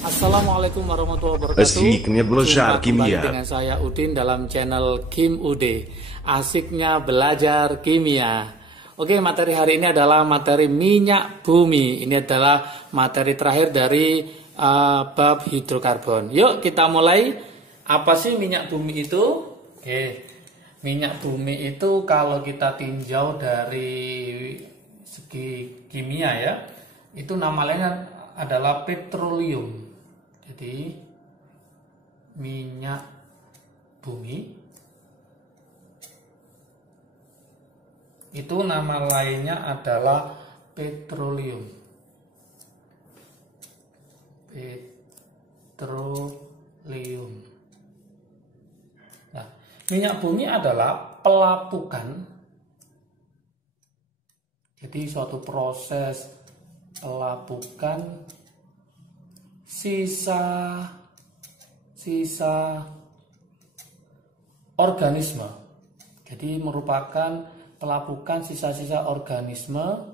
Assalamualaikum warahmatullahi wabarakatuh. Asiknya belajar Jumpa kembali kimia. dengan saya Udin dalam channel Kim Ude. Asiknya belajar kimia. Oke, materi hari ini adalah materi minyak bumi. Ini adalah materi terakhir dari bab hidrokarbon. Yuk kita mulai. Apa sih minyak bumi itu? Oke, minyak bumi itu kalau kita tinjau dari segi kimia ya, itu nama lainnya adalah petroleum. Jadi minyak bumi itu nama lainnya adalah petroleum. Petroleum. Nah, minyak bumi adalah pelapukan. Jadi suatu proses pelapukan sisa organisme. Jadi merupakan pelapukan sisa-sisa organisme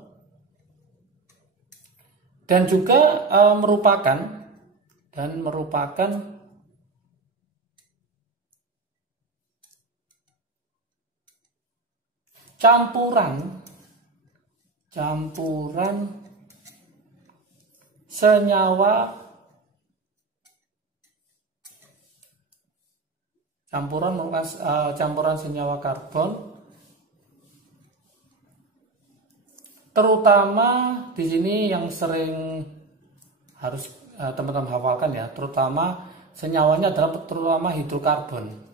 dan juga merupakan campuran senyawa campuran senyawa karbon, terutama di sini yang sering harus teman-teman hafalkan ya, terutama senyawanya adalah terutama hidrokarbon.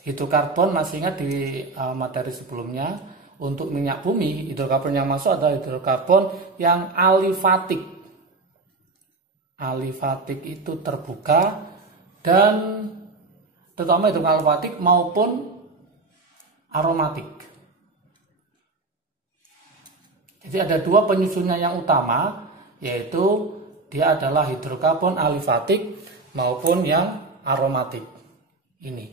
Hidrokarbon masih ingat di materi sebelumnya, untuk minyak bumi hidrokarbon yang masuk adalah hidrokarbon yang alifatik. Alifatik itu terbuka dan terutama hidrokarbon alifatik maupun aromatik. Jadi ada dua penyusunnya yang utama, yaitu dia adalah hidrokarbon alifatik maupun yang aromatik. Ini.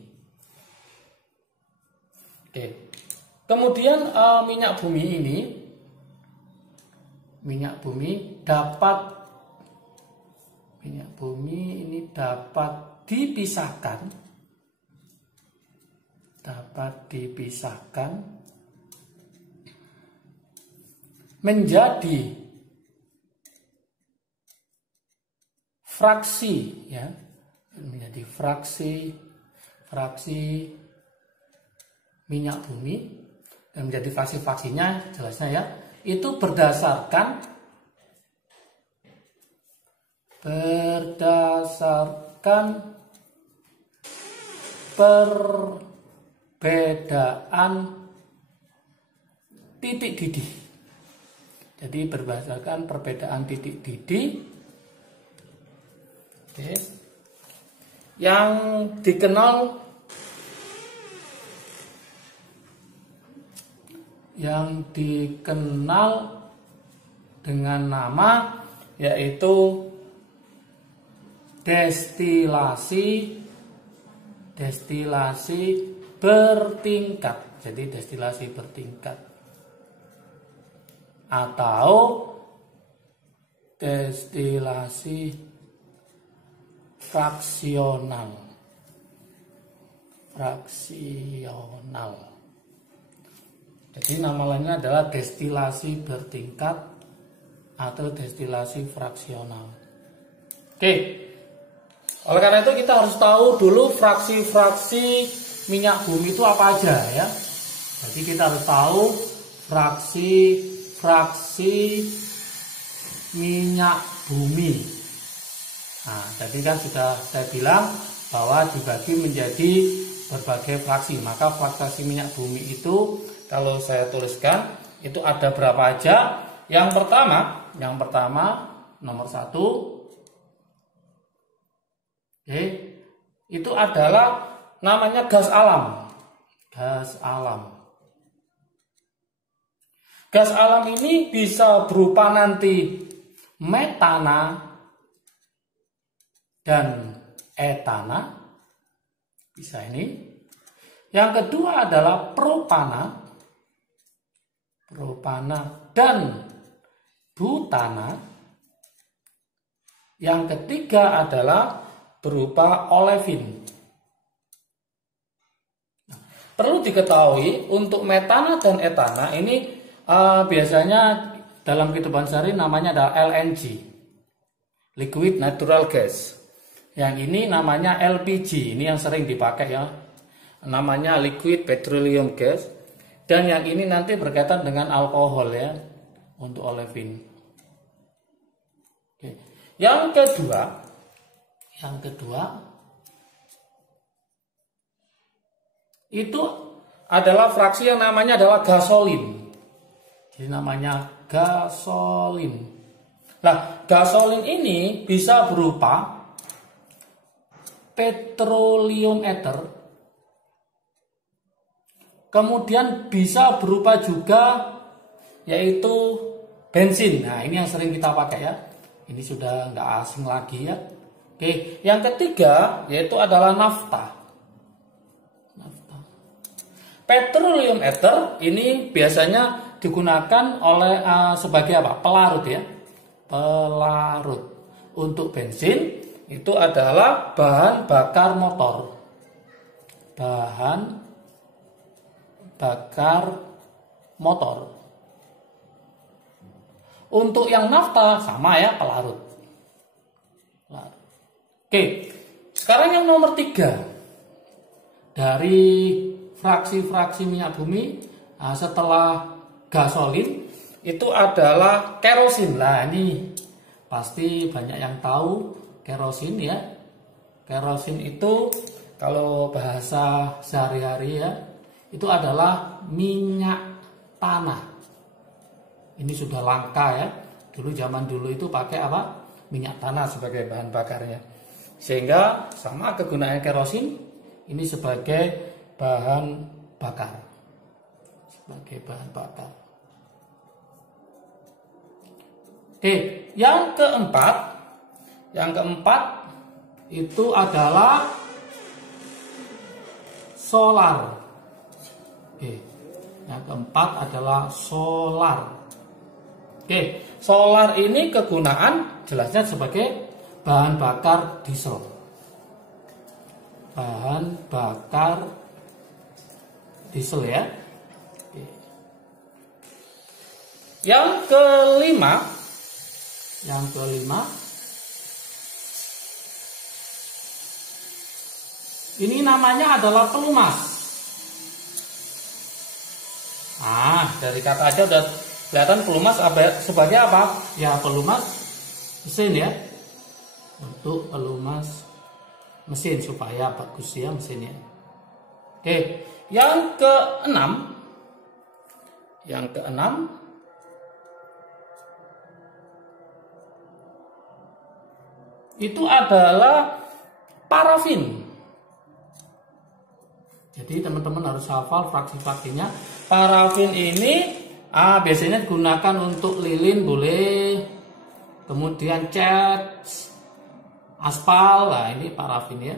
Oke. Kemudian minyak bumi dapat dipisahkan menjadi fraksi ya, menjadi fraksi minyak bumi, dan menjadi fraksi-fraksinya jelasnya ya, itu berdasarkan perbedaan titik didih. Jadi berdasarkan perbedaan titik didih yang dikenal dengan nama yaitu destilasi bertingkat. Jadi destilasi bertingkat atau destilasi fraksional. Jadi nama lainnya adalah destilasi bertingkat atau destilasi fraksional. Oke. Oleh karena itu kita harus tahu dulu fraksi-fraksi minyak bumi itu apa aja ya. Jadi kita harus tahu fraksi minyak bumi. Nah, tadi kan sudah saya bilang bahwa dibagi menjadi berbagai fraksi. Maka fraksi minyak bumi itu kalau saya tuliskan itu ada berapa aja? Yang pertama nomor 1, itu adalah namanya gas alam. Gas alam ini bisa berupa nanti metana dan etana, bisa ini. Yang kedua adalah propana dan butana. Yang ketiga adalah berupa olefin. Perlu diketahui untuk metana dan etana ini biasanya dalam kehidupan sehari namanya adalah LNG, liquid natural gas. Yang ini namanya LPG, ini yang sering dipakai ya, namanya liquid petroleum gas. Dan yang ini nanti berkaitan dengan alkohol ya, untuk olefin. Oke. Yang kedua itu adalah fraksi yang namanya adalah gasolin. Jadi namanya gasolin. Nah, gasolin ini bisa berupa petroleum ether, kemudian bisa berupa juga yaitu bensin. Nah, ini yang sering kita pakai ya. Ini sudah nggak asing lagi ya. Oke, yang ketiga yaitu adalah nafta. Petroleum ether ini biasanya digunakan oleh sebagai apa? Pelarut ya. Pelarut. Untuk bensin itu adalah bahan bakar motor. Bahan bakar motor. Untuk yang nafta sama ya, pelarut. Oke, sekarang yang nomor 3 dari fraksi-fraksi minyak bumi setelah gasolin itu adalah kerosin. Lah ini pasti banyak yang tahu kerosin ya. Kerosin itu kalau bahasa sehari-hari ya, itu adalah minyak tanah. Ini sudah langka ya. Zaman dulu itu pakai apa? Minyak tanah sebagai bahan bakarnya. Sehingga sama kegunaan kerosin ini sebagai bahan bakar. Sebagai bahan bakar. Oke, yang keempat itu adalah solar. Oke, yang keempat adalah solar. Oke, solar ini kegunaan jelasnya sebagai bahan bakar diesel. Bahan bakar diesel ya. Oke. Yang kelima ini namanya adalah pelumas. Dari kata aja udah kelihatan pelumas sebagai apa? Ya, pelumas mesin ya. Untuk pelumas mesin supaya bagus ya mesinnya. Oke, yang keenam itu adalah parafin. Jadi teman-teman harus hafal fraksi-fraksinya. Parafin ini biasanya digunakan untuk lilin boleh, kemudian cat, aspal. Nah, ini parafin ya.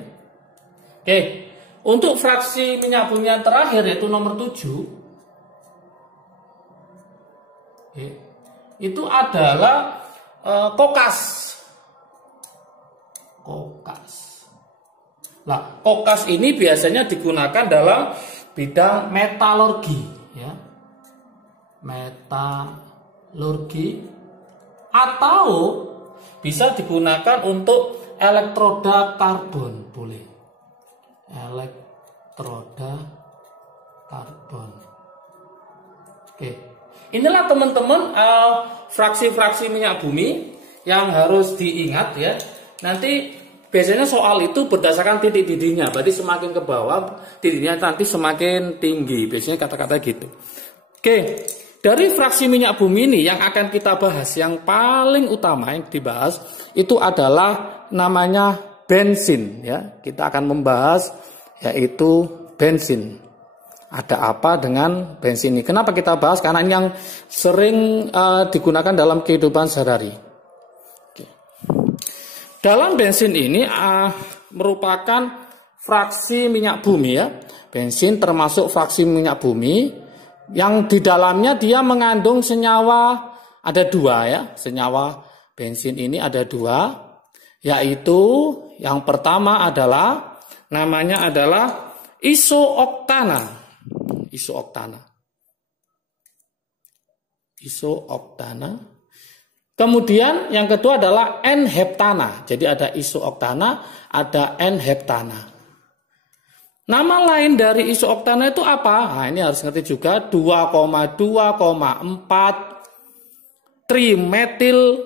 Oke, untuk fraksi minyak bumi yang terakhir yaitu nomor 7. Oke, itu adalah kokas. Nah, kokas ini biasanya digunakan dalam bidang metalurgi ya. Metalurgi atau bisa digunakan untuk elektroda karbon boleh. Elektroda karbon. Oke. Inilah teman-teman fraksi-fraksi minyak bumi yang harus diingat ya. Nanti biasanya soal itu berdasarkan titik didihnya. Berarti semakin ke bawah titiknya nanti semakin tinggi. Biasanya kata-kata gitu. Oke, dari fraksi minyak bumi ini yang akan kita bahas, yang paling utama yang dibahas itu adalah namanya bensin ya. Kita akan membahas yaitu bensin. Ada apa dengan bensin ini? Kenapa kita bahas? Karena ini yang sering digunakan dalam kehidupan sehari-hari. Dalam bensin ini merupakan fraksi minyak bumi ya. Bensin termasuk fraksi minyak bumi yang di dalamnya dia mengandung senyawa, ada 2 ya. Senyawa bensin ini ada 2. Yaitu yang pertama adalah namanya adalah isooktana. Isooktana. Isooktana. Kemudian yang kedua adalah N-heptana. Jadi ada isooktana, ada N-heptana. Nama lain dari isooktana itu apa? Nah, ini harus ngerti juga 2,2,4 trimetil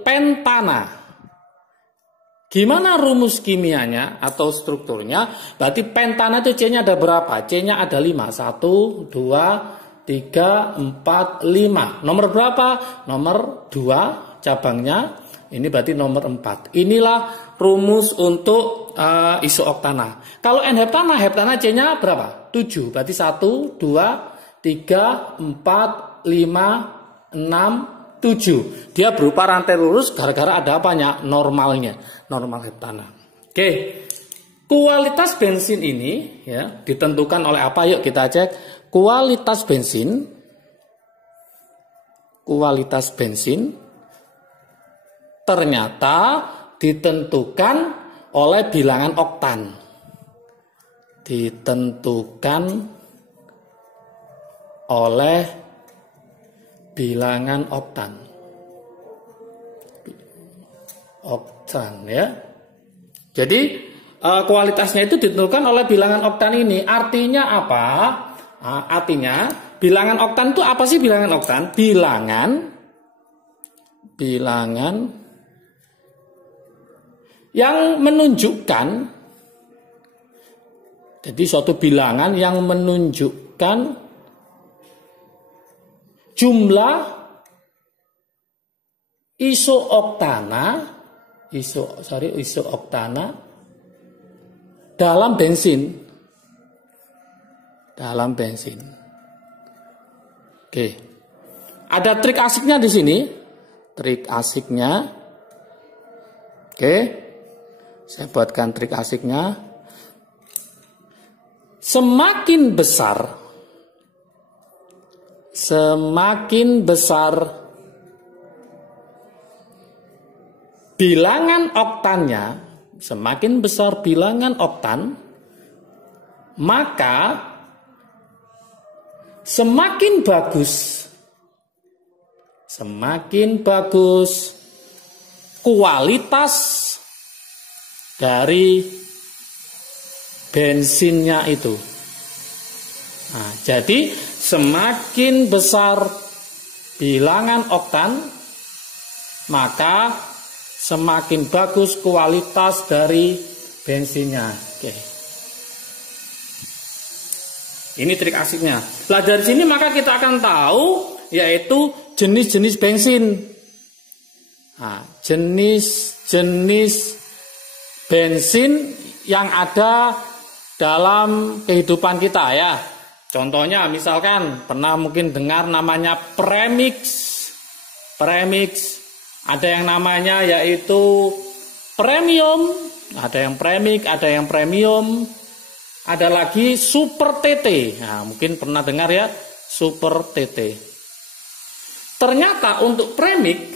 pentana. Gimana rumus kimianya atau strukturnya? Berarti pentana itu C-nya ada berapa? C-nya ada 5. 1, 2, 3, 4, 5. Nomor berapa? Nomor 2 cabangnya. Ini berarti nomor 4. Inilah rumus untuk isooktana. Kalau N-heptana, heptana C-nya berapa? 7. Berarti 1, 2, 3, 4, 5, 6, 7. Dia berupa rantai lurus gara-gara ada apanya? Normalnya. Normal heptana. Oke. Kualitas bensin ini ya ditentukan oleh apa? Yuk kita cek. Kualitas bensin ternyata ditentukan oleh bilangan oktan. Ditentukan oleh bilangan oktan. Oktan ya. Jadi kualitasnya itu ditentukan oleh bilangan oktan ini. Artinya apa? Artinya bilangan oktan itu apa sih bilangan oktan? Bilangan yang menunjukkan, jadi suatu bilangan yang menunjukkan jumlah isooktana dalam bensin. Oke. Ada trik asiknya di sini. Trik asiknya. Oke. Saya buatkan trik asiknya. Semakin besar bilangan oktannya, semakin besar bilangan oktan, maka semakin bagus kualitas dari bensinnya itu. Nah, jadi semakin besar bilangan oktan, maka semakin bagus kualitas dari bensinnya. Oke. Ini trik asiknya. Belajar di sini maka kita akan tahu yaitu jenis-jenis bensin. Nah, jenis-jenis bensin yang ada dalam kehidupan kita ya. Contohnya misalkan pernah mungkin dengar namanya premix. Ada yang namanya yaitu premium, ada yang premix, ada yang premium. Ada lagi super TT. Nah, mungkin pernah dengar ya, super TT. Ternyata untuk premix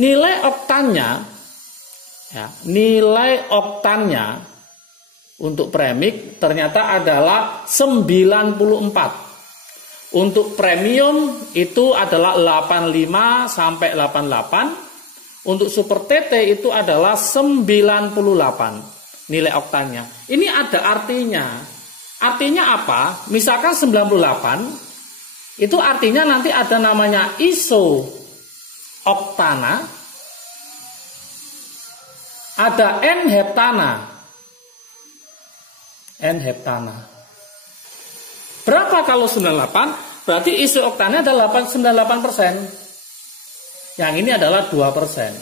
nilai oktannya untuk premix ternyata adalah 94. Untuk premium itu adalah 85 sampai 88. Untuk super TT itu adalah 98 nilai oktannya. Ini ada artinya. Artinya apa? Misalkan 98 itu artinya nanti ada namanya isooktana, ada N-heptana. Berapa kalau 98? Berarti isooktana adalah 98%. Yang ini adalah 2%.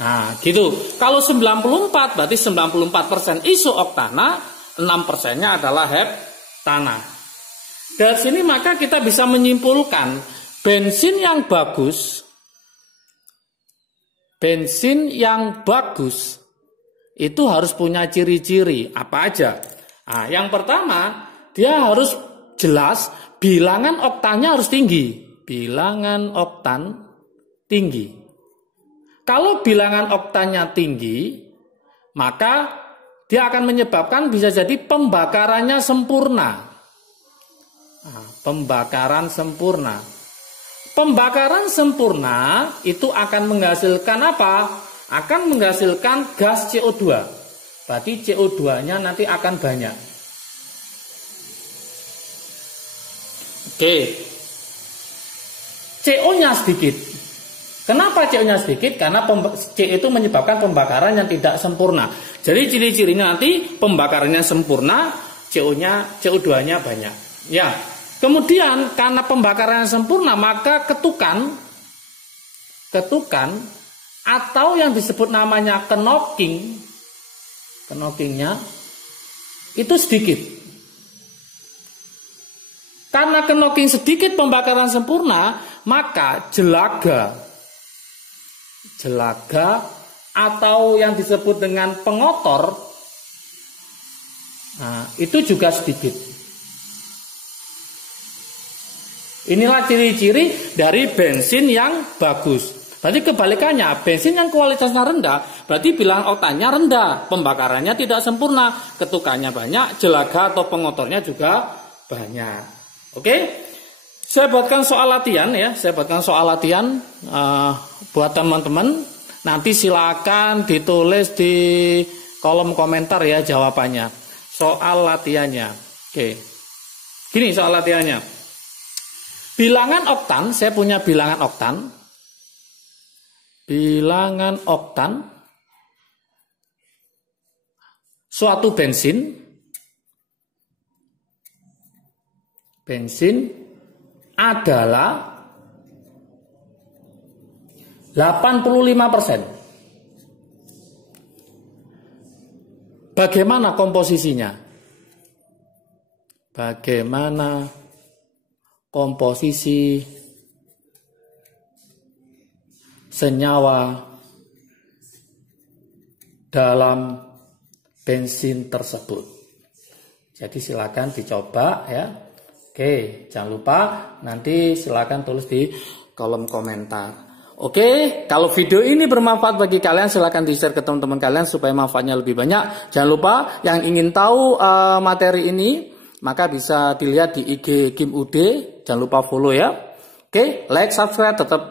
Nah, gitu. Kalau 94 berarti 94% isooktana, 6%-nya adalah heptana. Dari sini maka kita bisa menyimpulkan bensin yang bagus itu harus punya ciri-ciri apa aja. Nah, yang pertama dia harus jelas bilangan oktannya harus tinggi. Bilangan oktan tinggi. Kalau bilangan oktannya tinggi, maka dia akan menyebabkan bisa jadi pembakarannya sempurna. Nah, pembakaran sempurna. Pembakaran sempurna itu akan menghasilkan apa? Akan menghasilkan gas CO2. Berarti CO2-nya nanti akan banyak. Oke. CO-nya sedikit. Kenapa CO-nya sedikit? Karena C itu menyebabkan pembakaran yang tidak sempurna. Jadi ciri-cirinya nanti pembakarannya sempurna, CO2-nya banyak. Ya. Kemudian karena pembakaran yang sempurna, maka ketukan atau yang disebut namanya knockingnya itu sedikit. Karena knocking sedikit pembakaran sempurna, maka jelaga atau yang disebut dengan pengotor, nah, itu juga sedikit. Inilah ciri-ciri dari bensin yang bagus. Berarti kebalikannya, bensin yang kualitasnya rendah, berarti bilangan oktannya rendah, pembakarannya tidak sempurna, ketukannya banyak, jelaga atau pengotornya juga banyak. Oke? Saya buatkan soal latihan ya, buat teman-teman. Nanti silakan ditulis di kolom komentar ya jawabannya. Soal latihannya. Oke. Gini soal latihannya. Bilangan oktan, saya punya bilangan oktan. Bilangan oktan suatu bensin adalah 85%. Bagaimana komposisinya? Bagaimana komposisi senyawa dalam bensin tersebut? Jadi silakan dicoba ya. Oke, jangan lupa nanti silakan tulis di kolom komentar. Oke, kalau video ini bermanfaat bagi kalian silakan di-share ke teman-teman kalian supaya manfaatnya lebih banyak. Jangan lupa yang ingin tahu materi ini maka bisa dilihat di IG Kim Ude. Jangan lupa follow ya. Oke, like, subscribe, tetap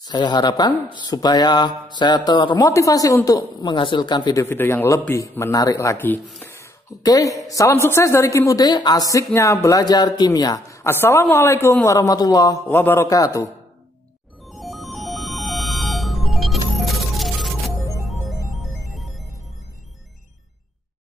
saya harapkan supaya saya termotivasi untuk menghasilkan video-video yang lebih menarik lagi. Oke, salam sukses dari Kim Ude, asiknya belajar kimia. Assalamualaikum warahmatullahi wabarakatuh.